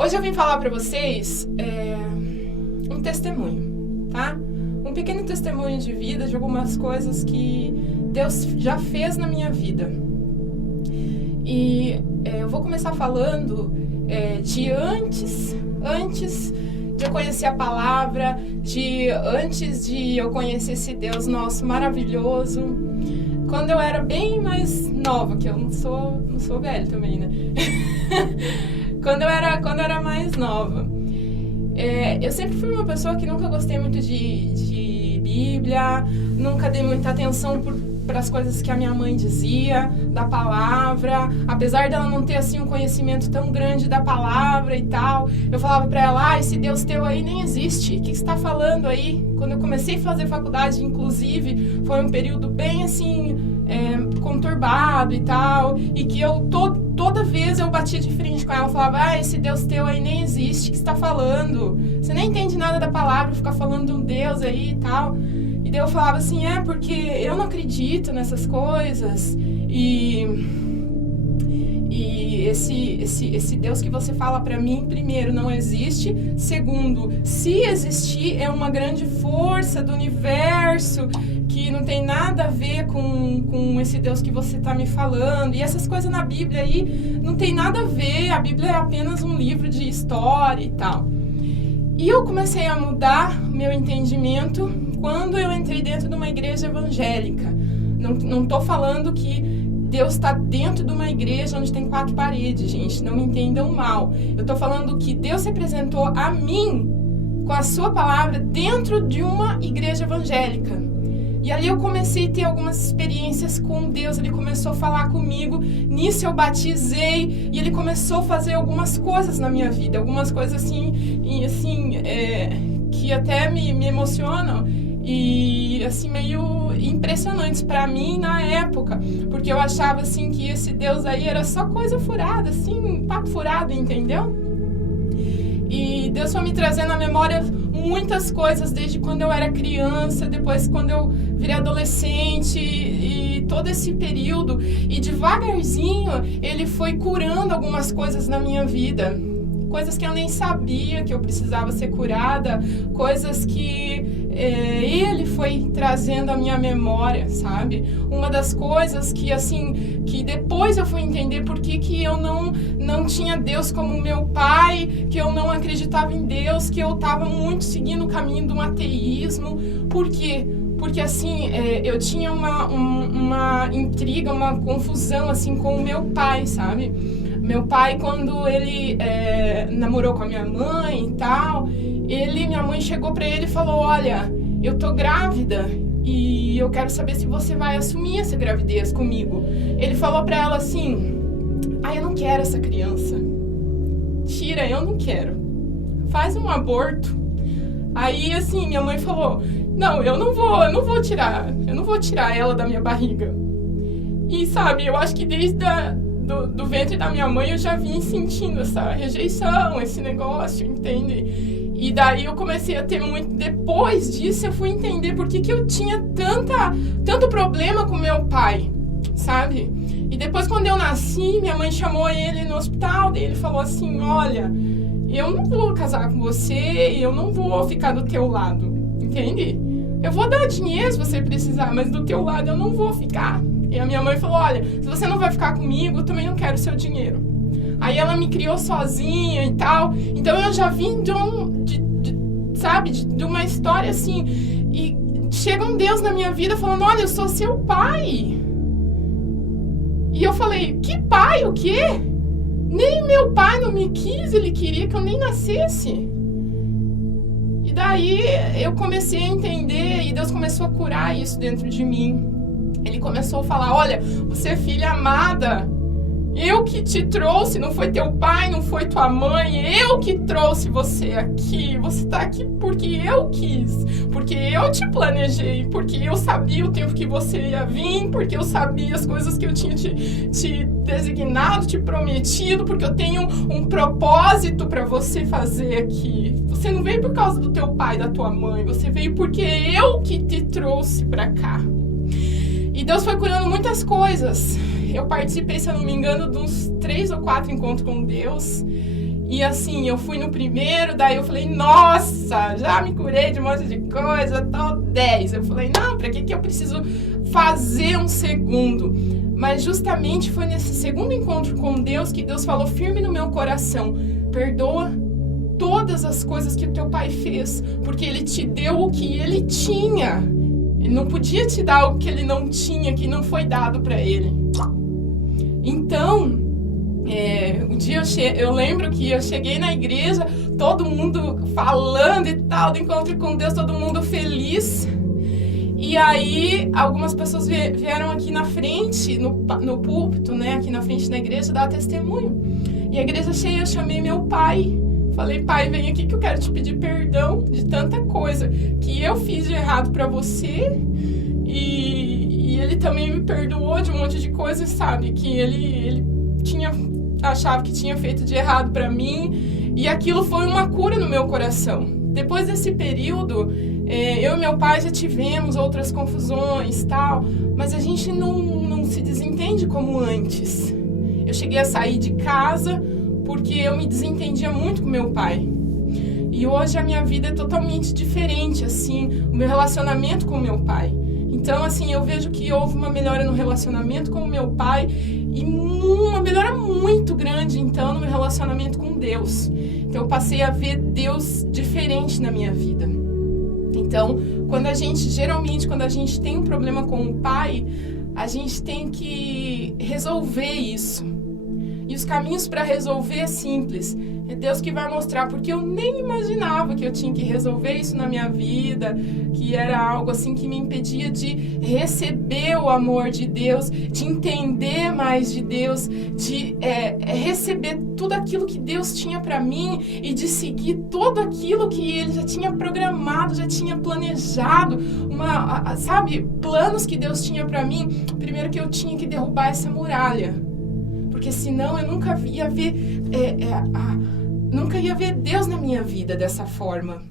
Hoje eu vim falar para vocês um testemunho, tá? Um pequeno testemunho de vida, de algumas coisas que Deus já fez na minha vida. E eu vou começar falando de antes de eu conhecer a palavra, antes de eu conhecer esse Deus nosso maravilhoso. Quando eu era bem mais nova, que eu não sou velho também, né? Quando eu era mais nova. Eu sempre fui uma pessoa que nunca gostei muito de Bíblia, nunca dei muita atenção para as coisas que a minha mãe dizia, da palavra. Apesar dela não ter assim um conhecimento tão grande da palavra e tal, eu falava para ela, esse Deus teu aí nem existe, o que você está falando aí? Quando eu comecei a fazer faculdade, inclusive, foi um período bem assim, conturbado e tal, e que eu toda vez eu batia de frente com ela e falava, esse Deus teu aí nem existe, o que você está falando? Você nem entende nada da palavra, fica falando de um Deus aí e tal. E daí eu falava assim, porque eu não acredito nessas coisas, e esse Deus que você fala pra mim, primeiro, não existe. Segundo, se existir, é uma grande força do universo que não tem nada a ver com esse Deus que você tá me falando. E essas coisas na Bíblia aí não tem nada a ver. A Bíblia é apenas um livro de história e tal. E eu comecei a mudar meu entendimento quando eu entrei dentro de uma igreja evangélica. Não tô falando que Deus está dentro de uma igreja onde tem 4 paredes, gente. Não me entendam mal. Eu tô falando que Deus se apresentou a mim com a sua palavra dentro de uma igreja evangélica. E ali eu comecei a ter algumas experiências com Deus. Ele começou a falar comigo. Nisso eu batizei. E ele começou a fazer algumas coisas na minha vida. Algumas coisas assim que até me emocionam. E assim, meio impressionantes pra mim na época. Porque eu achava assim que esse Deus aí era só coisa furada, assim, papo furado, entendeu? E Deus foi me trazendo à memória muitas coisas desde quando eu era criança, depois quando eu virei adolescente e todo esse período. E devagarzinho ele foi curando algumas coisas na minha vida. Coisas que eu nem sabia que eu precisava ser curada, coisas que ele foi trazendo à minha memória, sabe? Uma das coisas que, assim, que depois eu fui entender por que eu não tinha Deus como meu pai, que eu não acreditava em Deus, que eu estava muito seguindo o caminho do ateísmo. Por quê? Porque, assim, eu tinha uma intriga, uma confusão, assim, com o meu pai, sabe? Meu pai, quando ele namorou com a minha mãe e tal, minha mãe chegou pra ele e falou, olha, eu tô grávida e eu quero saber se você vai assumir essa gravidez comigo. Ele falou pra ela assim, eu não quero essa criança. Tira, eu não quero. Faz um aborto. Aí, assim, minha mãe falou, não, eu não vou tirar ela da minha barriga. E, sabe, eu acho que desde do ventre da minha mãe eu já vim sentindo essa rejeição, esse negócio, entende? E daí eu comecei a ter muito... Depois disso eu fui entender por que eu tinha tanto problema com meu pai, sabe? E depois quando eu nasci, minha mãe chamou ele no hospital, daí ele falou assim, olha, eu não vou casar com você, eu não vou ficar do teu lado, entende? Eu vou dar dinheiro se você precisar, mas do teu lado eu não vou ficar. E a minha mãe falou, olha, se você não vai ficar comigo, eu também não quero seu dinheiro. Aí ela me criou sozinha e tal. Então eu já vim de uma história assim. E chega um Deus na minha vida falando, olha, eu sou seu pai. E eu falei, que pai? O quê? Nem meu pai não me quis, ele queria que eu nem nascesse. E daí eu comecei a entender e Deus começou a curar isso dentro de mim. Ele começou a falar, olha, você é filha amada, eu que te trouxe, não foi teu pai, não foi tua mãe, eu que trouxe você aqui, você tá aqui porque eu quis, porque eu te planejei, porque eu sabia o tempo que você ia vir, porque eu sabia as coisas que eu tinha te designado, te prometido, porque eu tenho um propósito pra você fazer aqui. Você não veio por causa do teu pai, da tua mãe, você veio porque eu que te trouxe pra cá. E Deus foi curando muitas coisas. Eu participei, se eu não me engano, de uns 3 ou 4 encontros com Deus. E assim, eu fui no primeiro, daí eu falei, nossa, já me curei de um monte de coisa, tô 10. Eu falei, não, pra que eu preciso fazer um segundo? Mas justamente foi nesse segundo encontro com Deus que Deus falou firme no meu coração, perdoa todas as coisas que o teu pai fez, porque ele te deu o que ele tinha. Ele não podia te dar o que ele não tinha, que não foi dado para ele. Então, um dia eu lembro que eu cheguei na igreja, todo mundo falando e tal, do encontro com Deus, todo mundo feliz. E aí, algumas pessoas vieram aqui na frente, no púlpito, né, aqui na frente da igreja, dar testemunho. E a igreja cheia, eu chamei meu pai. Falei, pai, vem aqui que eu quero te pedir perdão de tanta coisa que eu fiz de errado pra você. E ele também me perdoou de um monte de coisas, sabe? Que ele achava que tinha feito de errado pra mim. E aquilo foi uma cura no meu coração. Depois desse período, eu e meu pai já tivemos outras confusões e tal, mas a gente não se desentende como antes. Eu cheguei a sair de casa porque eu me desentendia muito com meu pai. E hoje a minha vida é totalmente diferente, assim, o meu relacionamento com meu pai. Então, assim, eu vejo que houve uma melhora no relacionamento com o meu pai e uma melhora muito grande, então, no meu relacionamento com Deus. Então, eu passei a ver Deus diferente na minha vida. Então, geralmente, quando a gente tem um problema com o pai, a gente tem que resolver isso. E os caminhos para resolver é simples. É Deus que vai mostrar, porque eu nem imaginava que eu tinha que resolver isso na minha vida, que era algo assim que me impedia de receber o amor de Deus, de entender mais de Deus, de receber tudo aquilo que Deus tinha para mim e de seguir tudo aquilo que Ele já tinha programado, já tinha planejado, planos que Deus tinha para mim. Primeiro que eu tinha que derrubar essa muralha, porque senão eu nunca ia ver Deus na minha vida dessa forma.